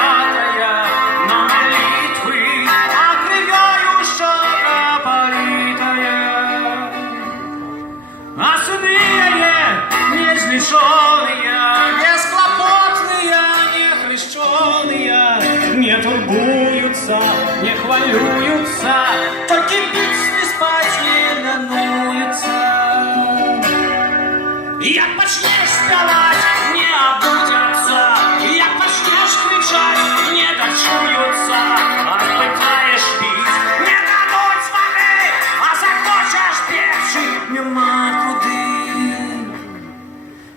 святая, на молитвы окривяю шагополитая. А святые, неизлеченные, бесклопотные, нехрещенные, не турбуются, не хвалюются, только песни спать не ленуются. Як почнешь спевать, не обудятся, як почнешь кричать, не дочуются, а спытаешь пить, не дадут воды, а захочешь петь, жить нема куды.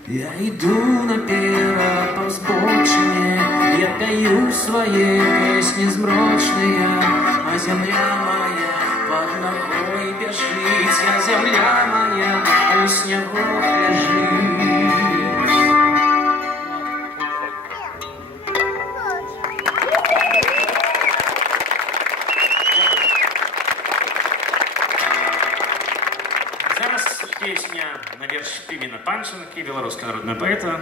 Я иду наперед по взбочине, я пою свои песни змрочные, а земля моя под ногой бежит, а земля моя у снегу лежит. Зараз песня на верш Пімена Панченка, белорусского народного поэта.